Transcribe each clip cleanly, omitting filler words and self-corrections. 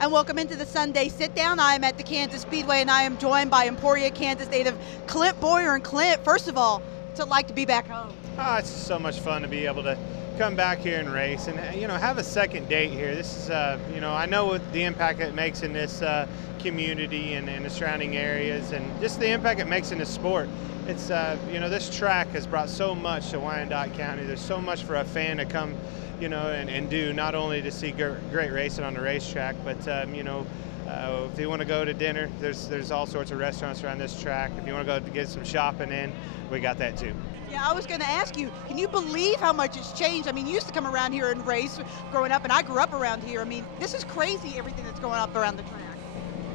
And welcome into the Sunday Sit-Down. I am at the Kansas Speedway, and I am joined by Emporia, Kansas native Clint Bowyer. And Clint, first of all, what's it like to be back home? Oh, it's so much fun to be able to come back here and race and, have a second date here. This is, I know what the impact it makes in this community and the surrounding areas, and just the impact it makes in the sport. It's, this track has brought so much to Wyandotte County. There's so much for a fan to come, and do, not only to see great racing on the racetrack, but, if you want to go to dinner, there's all sorts of restaurants around this track. If you want to go to get some shopping in, we got that too. Yeah, I was going to ask you, can you believe how much it's changed? I mean, you used to come around here and race growing up, and I grew up around here. I mean, this is crazy, everything that's going up around the track.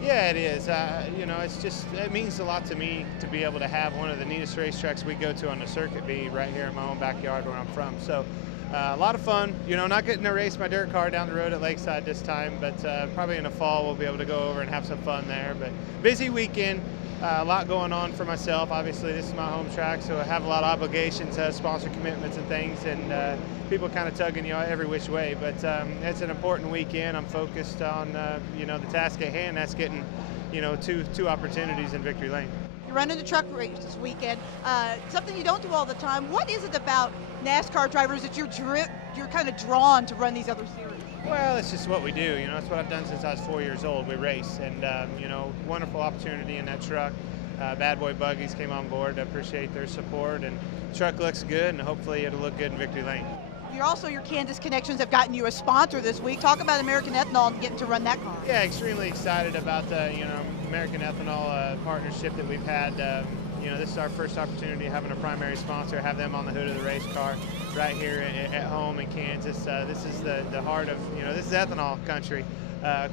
Yeah, it is. It means a lot to me to be able to have one of the neatest racetracks we go to on the circuit be right here in my own backyard where I'm from. So a lot of fun. Not getting to race my dirt car down the road at Lakeside this time, but probably in the fall we'll be able to go over and have some fun there. But busy weekend. A lot going on for myself. Obviously, this is my home track, so I have a lot of obligations, sponsor commitments and things, and people kind of tugging you every which way. But it's an important weekend. I'm focused on, the task at hand. That's getting, two opportunities in Victory Lane. You're running the truck race this weekend, something you don't do all the time. What is it about NASCAR drivers that you're kind of drawn to run these other series? Well, it's just what we do. It's what I've done since I was 4 years old. We race, and wonderful opportunity in that truck. Bad Boy Buggies came on board. I appreciate their support, and the truck looks good, and hopefully it'll look good in Victory Lane. Your Kansas connections have gotten you a sponsor this week. Talk about American Ethanol and getting to run that car. Yeah, extremely excited about the American Ethanol partnership that we've had. This is our first opportunity having a primary sponsor, have them on the hood of the race car right here at home in Kansas. This is the heart of, this is ethanol country,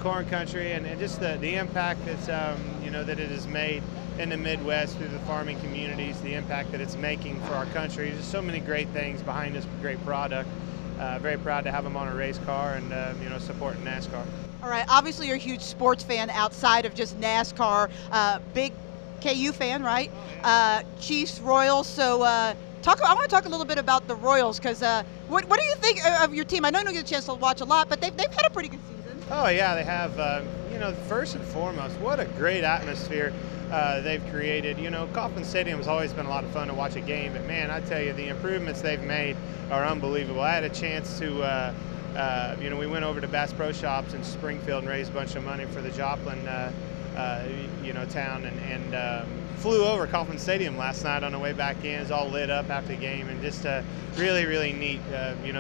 corn country, and just the impact that's, that it has made in the Midwest through the farming communities, the impact that it's making for our country. There's so many great things behind this great product. Very proud to have them on a race car and, supporting NASCAR. All right, obviously you're a huge sports fan outside of just NASCAR, big KU fan, right? Chiefs, Royals. So I want to talk a little bit about the Royals, because what do you think of your team? I know you don't get a chance to watch a lot, but they've had a pretty good season. Oh yeah, they have. First and foremost, what a great atmosphere they've created. Kauffman Stadium has always been a lot of fun to watch a game, but man, I tell you, the improvements they've made are unbelievable. I had a chance to, we went over to Bass Pro Shops in Springfield and raised a bunch of money for the Joplin town, and flew over Kauffman Stadium last night on the way back in. It was all lit up after the game, and just a really, really neat,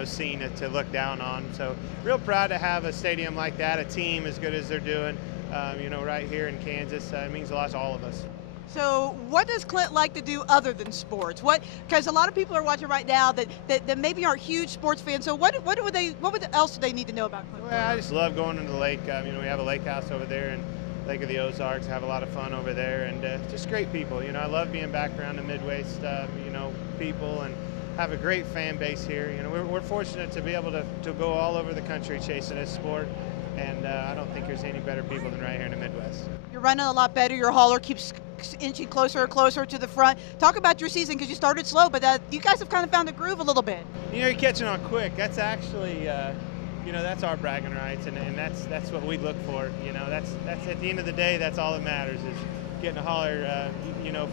scene to look down on. So real proud to have a stadium like that, a team as good as they're doing, right here in Kansas. It means a lot to all of us. So what does Clint like to do other than sports? Because a lot of people are watching right now that maybe aren't huge sports fans. So what else do they need to know about Clint? Well, I just love going to the lake. We have a lake house over there, and Lake of the Ozarks, have a lot of fun over there, and just great people. I love being back around the Midwest, people, and have a great fan base here. We're fortunate to be able to go all over the country chasing this sport, and I don't think there's any better people than right here in the Midwest. You're running a lot better. Your hauler keeps inching closer and closer to the front. Talk about your season, because you started slow, but you guys have kind of found a groove a little bit. You're catching on quick. That's actually that's our bragging rights, and that's what we look for. That's at the end of the day, that's all that matters, is getting a hauler.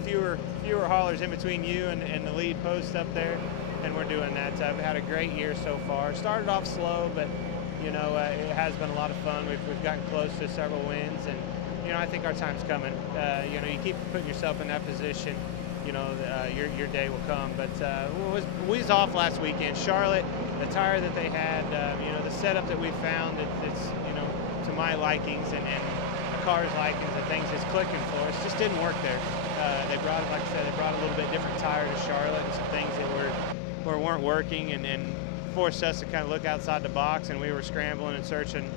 Fewer haulers in between you and the lead post up there, and we're doing that. We've had a great year so far. Started off slow, but it has been a lot of fun. We've gotten close to several wins, and I think our time's coming. You keep putting yourself in that position, your day will come. But we was off last weekend. Charlotte, the tire that they had, the setup that we found, it's to my likings and the car's likings and things it's clicking for us, just didn't work there. They brought, like I said, a little bit different tire to Charlotte, and some things that weren't working, and forced us to kind of look outside the box, and we were scrambling and searching,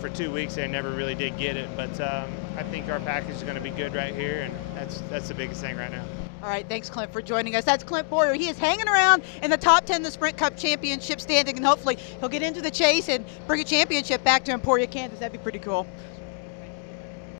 for 2 weeks. They never really did get it, but I think our package is going to be good right here, and that's the biggest thing right now. All right, thanks, Clint, for joining us. That's Clint Bowyer. He is hanging around in the top 10 of the Sprint Cup Championship standing, and hopefully he'll get into the chase and bring a championship back to Emporia, Kansas. That'd be pretty cool.